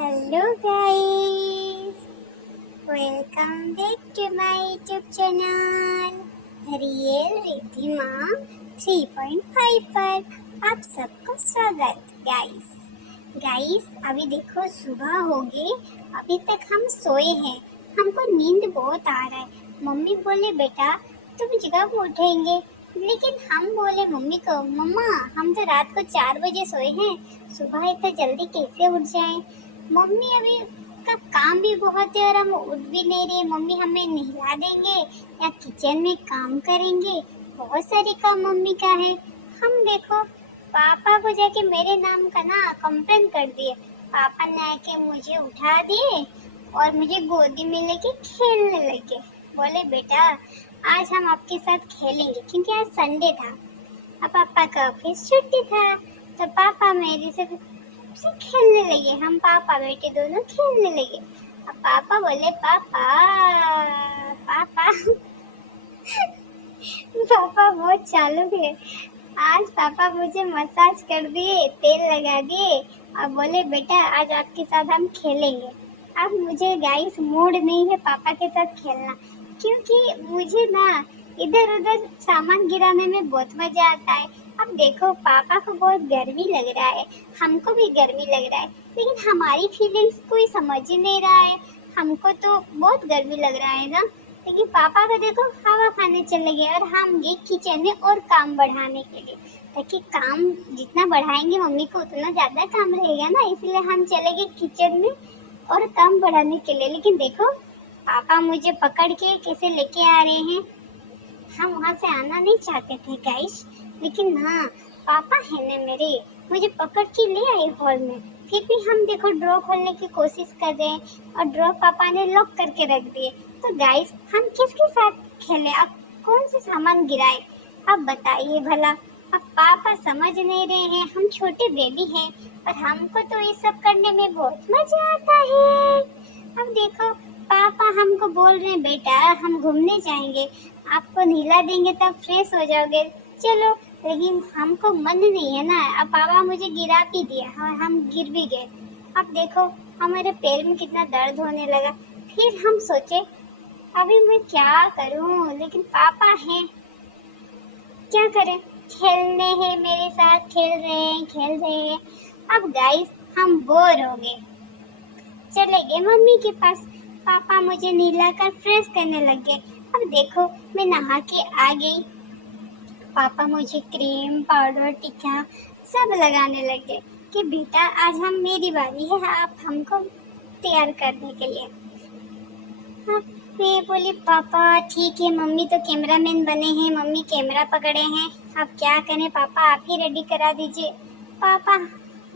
Hello guys, welcome back to my YouTube channel real Riddhima 3.5 पर आप सबको स्वागत। गाइस अभी देखो सुबह हो गई, अभी तक हम सोए हैं, हमको नींद बहुत आ रहा है। मम्मी बोले बेटा तुम जब उठेंगे, लेकिन हम बोले मम्मी को मम्मा हम तो रात को 4 बजे सोए हैं, सुबह इतना जल्दी कैसे उठ जाएं। मम्मी अभी का काम भी बहुत है और हम उठ भी नहीं रहे। मम्मी हमें नहला देंगे या किचन में काम करेंगे, बहुत सारे काम मम्मी का है। हम देखो पापा को जाके मेरे नाम का ना कंप्लेन कर दिए। पापा ने आके मुझे उठा दिए और मुझे गोदी में लेके खेलने लगे। बोले बेटा आज हम आपके साथ खेलेंगे, क्योंकि आज संडे था, अब पापा का ऑफिस छुट्टी था, तो पापा मेरे से खेलने लगे। हम पापा बेटे दोनों खेलने लगे। अब पापा बोले पापा पापा पापा बहुत चालू है। आज पापा मुझे मसाज कर दिए, तेल लगा दिए और बोले बेटा आज आपके साथ हम खेलेंगे। अब मुझे गाइस मूड नहीं है पापा के साथ खेलना, क्योंकि मुझे ना इधर उधर सामान गिराने में बहुत मजा आता है। अब देखो पापा को बहुत गर्मी लग रहा है, हमको भी गर्मी लग रहा है, लेकिन हमारी फीलिंग्स कोई समझ ही नहीं रहा है। हमको तो बहुत गर्मी लग रहा है ना, लेकिन पापा को देखो हवा खाने चले गए और हम गए किचन में और काम बढ़ाने के लिए, ताकि काम जितना बढ़ाएंगे मम्मी को उतना ज़्यादा काम रहेगा ना, इसलिए हम चले गए किचन में और काम बढ़ाने के लिए। लेकिन देखो पापा मुझे पकड़ के कैसे लेके आ रहे हैं। हम वहाँ से आना नहीं चाहते थे गाइस, लेकिन ना पापा है ना मेरे, मुझे पकड़ के ले आए हॉल में। फिर भी हम देखो ड्रॉ खोलने की कोशिश कर रहे हैं और ड्रॉ पापा ने लॉक करके रख दिए। तो गाइस हम किसके साथ खेले, अब कौन से सामान गिराए, अब बताइए भला। अब पापा समझ नहीं रहे हैं, हम छोटे बेबी हैं, पर हमको तो ये सब करने में बहुत मजा आता है। अब देखो पापा हमको बोल रहे हैं बेटा हम घूमने जाएंगे, आपको नहला देंगे तब फ्रेश हो जाओगे, चलो। लेकिन हमको मन नहीं है ना। अब पापा मुझे गिरा भी दिया और हम गिर भी गए। अब देखो हमारे पैर में कितना दर्द होने लगा। फिर हम सोचे अभी मैं क्या करूं, लेकिन पापा हैं, क्या करें, खेलने हैं मेरे साथ, खेल रहे हैं। अब गाइस हम बोर हो गए, चले गए मम्मी के पास। पापा मुझे नहलाकर फ्रेश करने लग गए। अब देखो मैं नहा के आ गई, पापा मुझे क्रीम पाउडर टीका सब लगाने लग गए कि बेटा आज हम मेरी बारी है, आप हमको तैयार करने के लिए। हाँ, मैं बोली पापा ठीक है, मम्मी तो कैमरामैन बने हैं, मम्मी कैमरा पकड़े हैं, अब क्या करें पापा आप ही रेडी करा दीजिए। पापा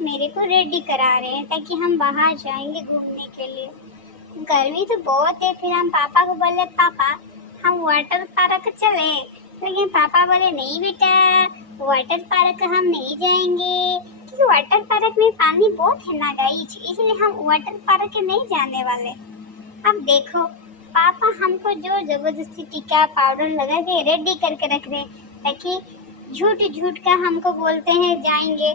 मेरे को रेडी करा रहे हैं ताकि हम बाहर जाएंगे घूमने के लिए। गर्मी तो बहुत है। फिर हम पापा को बोले पापा हम वाटर पार्क चले, लेकिन पापा बोले नहीं बेटा वाटर पार्क हम नहीं जाएंगे, क्योंकि वाटर पार्क में पानी बहुत है ना गाइस, इसलिए हम वाटर पार्क नहीं जाने वाले। अब देखो पापा हमको जो जबरदस्ती टीका पाउडर लगा के रेडी करके रख रहे, ताकि झूठ झूठ का हमको बोलते हैं जाएंगे।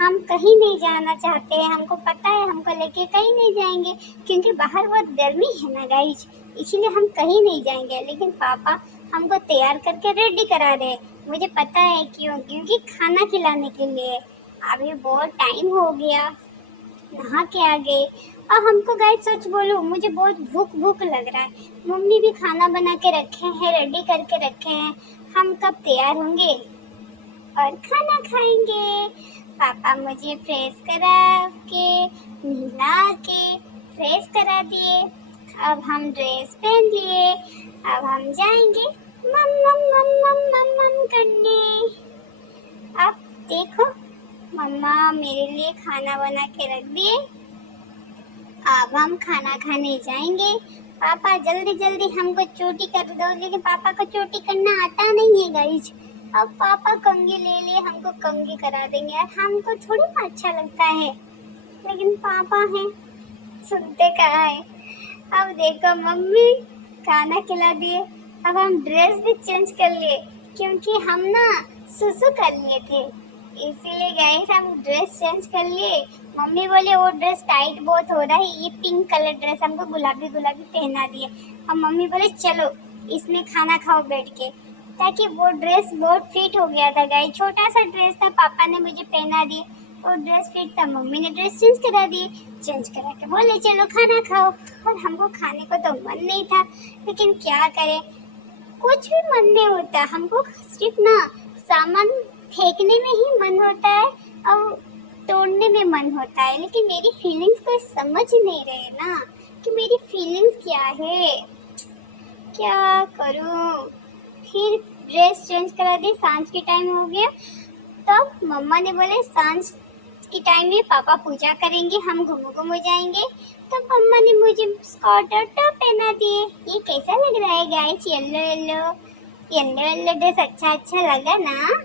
हम कहीं नहीं जाना चाहते हैं, हमको पता है हमको लेके कहीं नहीं जाएंगे, क्योंकि बाहर बहुत गर्मी है ना गाइस, इसलिए हम कहीं नहीं जाएंगे। लेकिन पापा हमको तैयार करके रेडी करा रहे, मुझे पता है क्यों, क्योंकि खाना खिलाने के लिए। अभी बहुत टाइम हो गया, नहा के आ गए। और हमको गाइस सच बोलूं मुझे बहुत भूख लग रहा है। मम्मी भी खाना बना के रखे हैं, रेडी करके रखे हैं, हम कब तैयार होंगे और खाना खाएंगे। पापा मुझे फ्रेश करा के नहला के फ्रेश करा दिए, अब हम ड्रेस पहन लिए, अब हम जाएंगे मम मम मम मम मम मम करने। अब देखो मम्मा मेरे लिए खाना बना के रख दिए, अब हम खाना खाने जाएंगे। पापा जल्दी जल्दी हमको चोटी कर दो, लेकिन पापा को चोटी करना आता नहीं है गाइस। अब पापा कंघी ले लिए, हमको कंघी करा देंगे, और हमको थोड़ी ना अच्छा लगता है, लेकिन पापा हैं सुनते कहाँ है। अब देखो मम्मी खाना खिला दिए, अब हम ड्रेस भी चेंज कर लिए, क्योंकि हम ना सुसु कर लिए थे, इसीलिए गाइस हम ड्रेस चेंज कर लिए। मम्मी बोले वो ड्रेस टाइट बहुत हो रहा है, ये पिंक कलर ड्रेस हमको गुलाबी गुलाबी पहना दिए। और मम्मी बोले चलो इसमें खाना खाओ बैठ के, ताकि वो ड्रेस बहुत फिट हो गया था गाइस। छोटा सा ड्रेस था, पापा ने मुझे पहना दिए, वो ड्रेस फिट था, मम्मी ने ड्रेस चेंज करा दिए। चेंज करा के बोले चलो खाना खाओ, और हमको खाने को तो मन नहीं था, लेकिन क्या करें, कुछ भी मन नहीं होता हमको, सिर्फ ना सामान फेंकने में ही मन होता है और तोड़ने में मन होता है। लेकिन मेरी फीलिंग्स को समझ नहीं रहे ना कि मेरी फीलिंग्स क्या है, क्या करूं। फिर ड्रेस चेंज करा दी, सांझ के टाइम हो गया, तब मम्मा ने बोले सांझ के टाइम में पापा पूजा करेंगे, हम घूमो जाएंगे। तो मम्मा ने मुझे स्कर्ट और टॉप पहना दिए। ये कैसा लग रहा है guys, yellow yellow yellow yellow dress अच्छा लगा ना।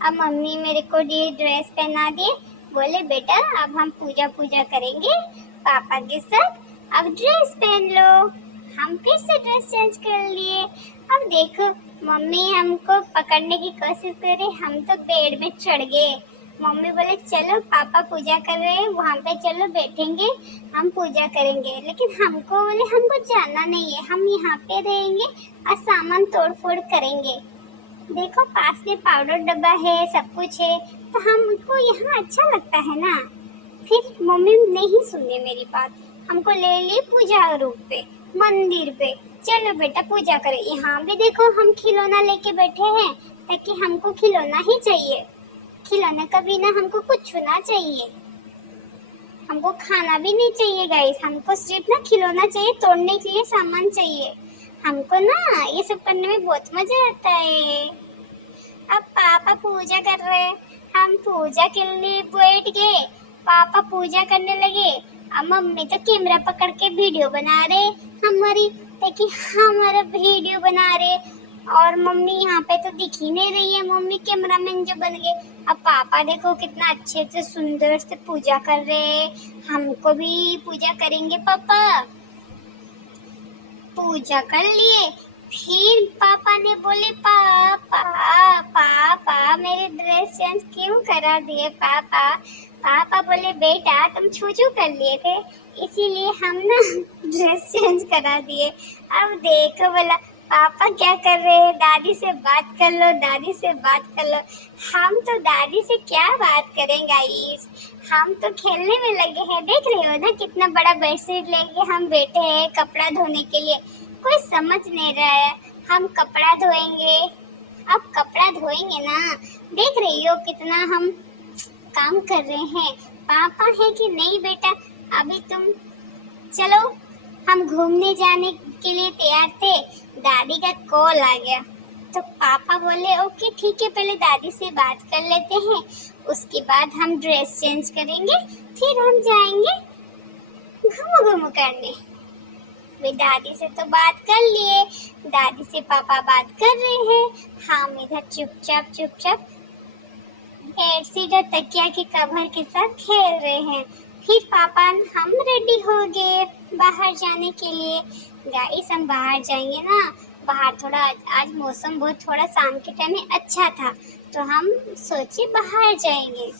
अब मम्मी मेरे को ये ड्रेस पहना दिए, बोले बेटा अब हम पूजा करेंगे पापा के साथ, अब ड्रेस पहन लो। हम फिर से ड्रेस चेंज कर लिए। अब देखो मम्मी हमको पकड़ने की कोशिश कर रही, हम तो बेड में चढ़ गए। मम्मी बोले चलो पापा पूजा कर रहे हैं, वहाँ पे चलो बैठेंगे, हम पूजा करेंगे। लेकिन हमको बोले हमको जाना नहीं है, हम यहाँ पे रहेंगे और सामान तोड़ फोड़ करेंगे। देखो पास में पाउडर डब्बा है, सब कुछ है, तो हमको यहाँ अच्छा लगता है ना। फिर मम्मी नहीं सुने मेरी बात, हमको ले लिए पूजा रूम पे, मंदिर पे। चलो बेटा पूजा करें। यहाँ भी देखो हम खिलौना लेके बैठे हैं, ताकि हमको खिलौना ही चाहिए, खिलौना का बिना हमको कुछ ना चाहिए, हमको खाना भी नहीं चाहिए गाइस, हमको सिर्फ ना खिलौना चाहिए, तोड़ने के लिए सामान चाहिए। हमको ना ये सब करने में बहुत मजा आता है। अब पापा पूजा कर रहे हैं, हम पूजा के लिए बैठ गए, पापा पूजा करने लगे। अब मम्मी तो कैमरा पकड़ के वीडियो बना रहे हमारी, ताकि हमारा वीडियो बना रहे। और मम्मी यहाँ पे तो दिख ही नहीं रही है, मम्मी कैमरामैन जो बन गए। अब पापा देखो कितना अच्छे से सुंदर से पूजा कर रहे हैं, हमको भी पूजा करेंगे पापा। पूजा कर लिए, फिर पापा ने बोले पापा पापा मेरे ड्रेस चेंज क्यों करा दिए पापा। पापा बोले बेटा तुम छू कर लिए थे, इसीलिए हम ना ड्रेस चेंज करा दिए। अब देखो बोला पापा क्या कर रहे हैं, दादी से बात कर लो, दादी से बात कर लो। हम तो दादी से क्या बात करें गाइस, हम तो खेलने में लगे हैं। देख रहे हो ना कितना बड़ा बेडशीट लेके हम बैठे हैं कपड़ा धोने के लिए, कोई समझ नहीं रहा है। हम कपड़ा धोएंगे, अब कपड़ा धोएंगे ना, देख रही हो कितना हम काम कर रहे हैं। पापा है कि नहीं बेटा, अभी तुम चलो, हम घूमने जाने के लिए तैयार थे, दादी का कॉल आ गया। तो पापा बोले ओके ठीक है, पहले दादी से बात कर लेते हैं, उसके बाद हम ड्रेस चेंज करेंगे, फिर हम जाएंगे घूमो करने। वे दादी से तो बात कर लिए, दादी से पापा बात कर रहे हैं, हम इधर चुपचाप बेडशीट और तकिया के कवर के साथ खेल रहे हैं। फिर पापा हम रेडी हो गए बाहर जाने के लिए। गाइस हम बाहर जाएंगे ना, बाहर थोड़ा आज मौसम बहुत थोड़ा शाम के टाइम में अच्छा था, तो हम सोचे बाहर जाएंगे।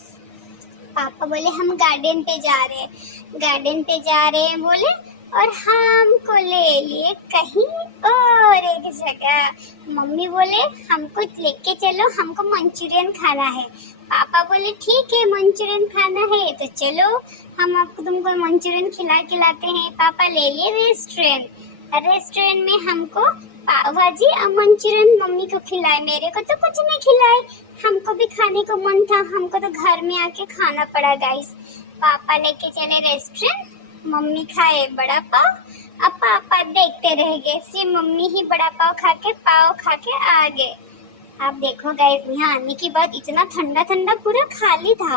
पापा बोले हम गार्डन पे जा रहे हैं बोले, और हमको ले लिए कहीं और एक जगह। मम्मी बोले हमको लेके चलो, हमको मंचूरियन खाना है। पापा बोले ठीक है मंचूरियन खाना है तो चलो, हम आपको तुमको मंचूरियन खिलाते हैं। पापा ले लिए रेस्टोरेंट में हमको पाव भाजी और मंचूरियन मम्मी को खिलाए, मेरे को तो कुछ नहीं खिलाए। हमको भी खाने को मन था, हमको तो घर में आके खाना पड़ा गाइस। पापा लेके चले रेस्टोरेंट, मम्मी खाए बड़ा पाव, अब पापा देखते रह गए, सिर्फ मम्मी ही बड़ा पाव खा के आ गए। अब देखो गाइस यहाँ आने के बाद इतना ठंडा पूरा खाली था,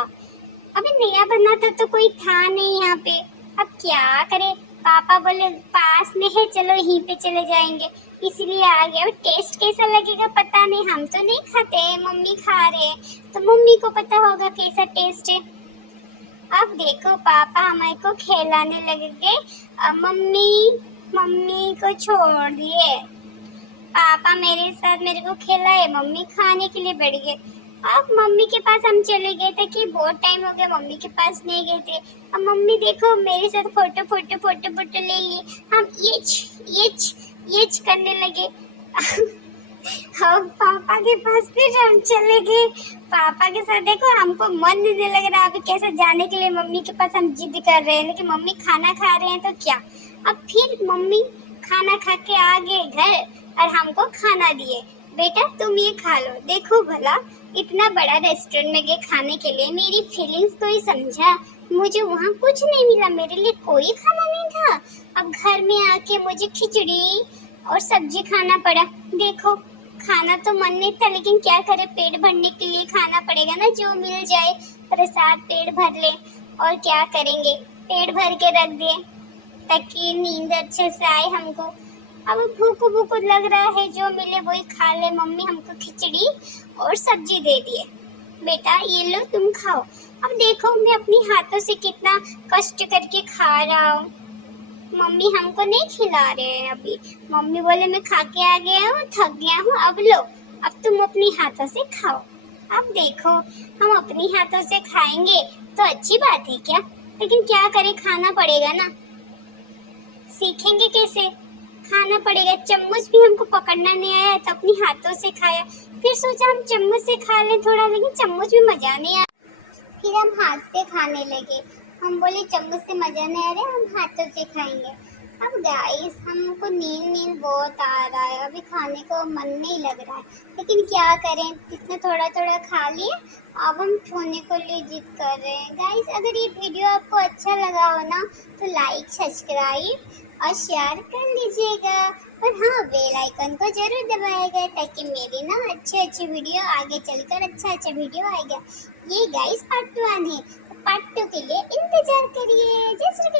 अभी नया बना था तो कोई था नहीं यहाँ पे। अब क्या करे, पापा बोले पास में है चलो यहीं पे चले जाएंगे, इसलिए आ गए। अब टेस्ट कैसा लगेगा पता नहीं, हम तो नहीं खाते, मम्मी खा रहे तो मम्मी को पता होगा कैसा टेस्ट है। अब देखो पापा हमारे को खिलाने लग गए, अब मम्मी को छोड़ दिए। पापा मेरे साथ मेरे को खिलाए, मम्मी खाने के लिए बैठ गए। अब मम्मी के पास हम चले गए थे कि बहुत टाइम हो गया मम्मी के पास नहीं गए थे। अब मम्मी देखो मेरे साथ फोटो फोटो फोटो फोटो ले लिए, हम ये करने लगे। हम पापा के पास फिर हम चले गए। पापा के साथ देखो हमको मन नहीं लग रहा अभी कैसे जाने के लिए मम्मी के पास, हम जिद कर रहे हैं लेकिन मम्मी खाना खा रहे हैं तो क्या। अब फिर मम्मी खाना खा के आ गए घर और हमको खाना दिए, बेटा तुम ये खा लो। देखो भला इतना बड़ा रेस्टोरेंट में गए खाने के लिए, मेरी फीलिंग्स कोई समझा? मुझे वहाँ कुछ नहीं मिला, मेरे लिए कोई खाना नहीं था। अब घर में आके मुझे खिचड़ी और सब्जी खाना पड़ा। देखो खाना तो मन नहीं था लेकिन क्या करे, पेट भरने के लिए खाना पड़ेगा ना, जो मिल जाए प्रसाद पेट भर ले। और क्या करेंगे, पेट भर के रख दिए ताकि नींद अच्छे से आए हमको। अब भूख लग रहा है, जो मिले वही खा ले। मम्मी हमको खिचड़ी और सब्जी दे दिए, बेटा ये लो तुम खाओ। अब देखो मैं अपनी हाथों से कितना कष्ट करके खा रहा हूँ, मम्मी हमको नहीं खिला रहे हैं अभी। मम्मी बोले मैं खा के आ गया हूँ, थक गया हूँ, अब लो अब तुम अपनी हाथों से खाओ। अब देखो हम अपनी हाथों से खाएंगे तो अच्छी बात है क्या, लेकिन क्या करें खाना पड़ेगा ना, सीखेंगे कैसे, खाना पड़ेगा। चम्मच भी हमको पकड़ना नहीं आया तो अपनी हाथों से खाया, फिर सोचा हम चम्मच से खा लें थोड़ा, लेकिन चम्मच भी मजा नहीं आया, फिर हम हाथ से खाने लगे। हम बोले चम्मच से मजा नहीं आ रहा, हम हाथों से खाएंगे। अब गाइस हमको नींद बहुत आ रहा है, अभी खाने को मन नहीं लग रहा है, लेकिन क्या करें, इतना थोड़ा थोड़ा खा लिए, अब हम सोने को लिए जिद कर रहे हैं। गाइस अगर ये वीडियो आपको अच्छा लगा हो ना तो लाइक सब्सक्राइब और शेयर कर लीजिएगा, और हाँ बेल आइकन को जरूर दबाएगा ताकि मेरी ना अच्छी वीडियो आगे चलकर अच्छा वीडियो आएगा। ये गाइस पार्ट 1 है, पार्ट 2 के लिए इंतजार करिए। जय श्री